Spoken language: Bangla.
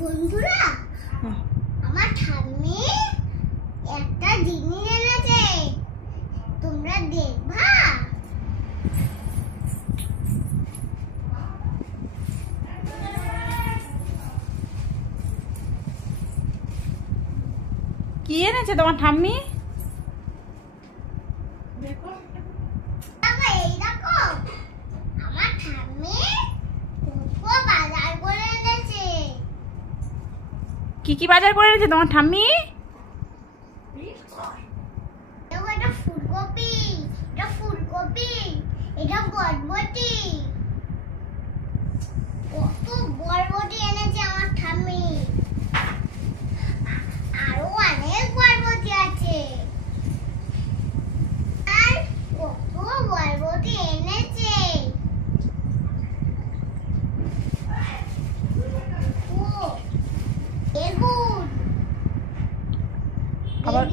বন্ধুরা, আমার ঠাম্মি একটা জিনিস এনেছে, তোমরা দেখবা? কি এনেছে তোমার ঠাম্মি? দেখো, এই দেখো, আমার ঠাম্মি কোকো বাজার করে এনেছে। কি কি বাজার করে এনেছে তোমার ঠাম্মি? এটা ফুলকপি, এটা বরবটি, কত বরবটি এনেছে আমার ঠাম্মি। আরো অনেক বরবটি আছে, আর কত বরবটি এনেছে। বেগুন, আবার